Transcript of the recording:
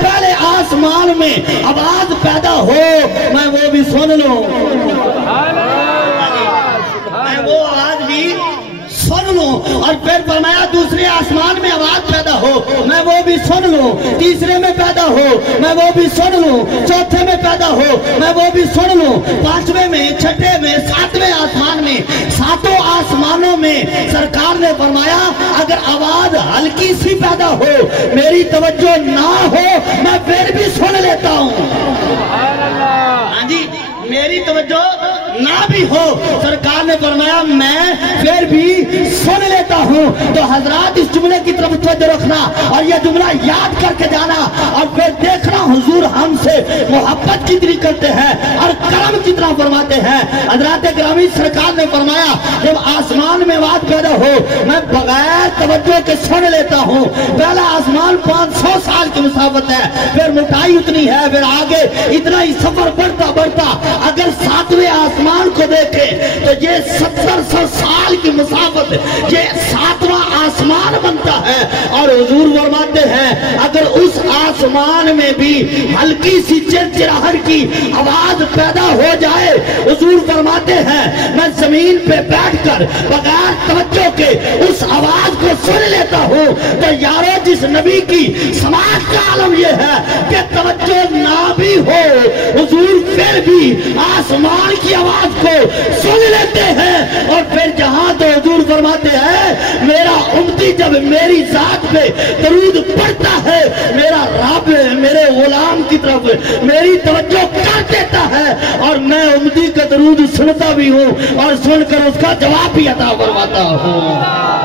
پہلے آسمان میں آواز پیدا ہو میں وہ بھی سن لوں، میں وہ آواز بھی سن لوں۔ اور پھر فرمایا دوسرے آسمان میں آواز پیدا ہو میں وہ بھی سن لوں، تیسرے میں پیدا ہو میں وہ بھی سن لوں، چوتھے میں پیدا ہو میں وہ بھی سن لوں، پانچویں میں، چھٹے میں، ساتویں آسمان میں، ساتوں آسمانوں میں سرکار نے فرمایا اگر آواز ہلکی سی پیدا ہو میری توجہ نہ ہو میں پھر بھی سن لیتا ہوں۔ ہاں جی، میری توجہ نہ بھی ہو سرکار نے فرمایا میں پھر بھی سن لیتا ہوں۔ تو حضرات اس جملے کی طرف توجہ رکھنا اور یہ جملہ یاد کر کے جانا اور پھر دیکھنا حضور ہم سے محبت کتنی کرتے ہیں اور کرم کتنا فرماتے ہیں۔ حضرات گرامی سرکار نے فرمایا جب آسمان میں آواز پیدا ہو میں بغیر توجہ کے سن لیتا ہوں۔ پہلا آسمان 500 سال کی مسافت ہے، پھر موٹائی اتنی ہے، پھر آگے اتنا ہی سفر بڑھتا بڑھتا اگر ساتویں آسمان کو دیکھیں تو یہ 700 سال کی مسافت یہ ساتواں آسمان بنتا ہے۔ اور حضور فرماتے ہیں اگر اس آسمان میں بھی ہلکی سی چرچراہٹ کی آواز پیدا ہو جائے حضور فرماتے ہیں میں زمین پہ بیٹھ کر بغیر توجہ کے اس آواز کو سن لیتا ہوں۔ تو یارو جس نبی کی سماعت کا عالم یہ ہے کہ توجہ نہ بھی ہو حضور پھر بھی آسمان کی آواز کو سن لیتے ہیں۔ اور پھر جہاں تو حضور فرماتے ہیں میرا امتی جب میری ذات پہ درود پڑھتا ہے میرا رب میرے غلام کی طرف میری توجہ کر دیتا ہے اور میں امتی کا درود سنتا بھی ہوں اور سن کر اس کا جواب بھی عطا فرماتا ہوں۔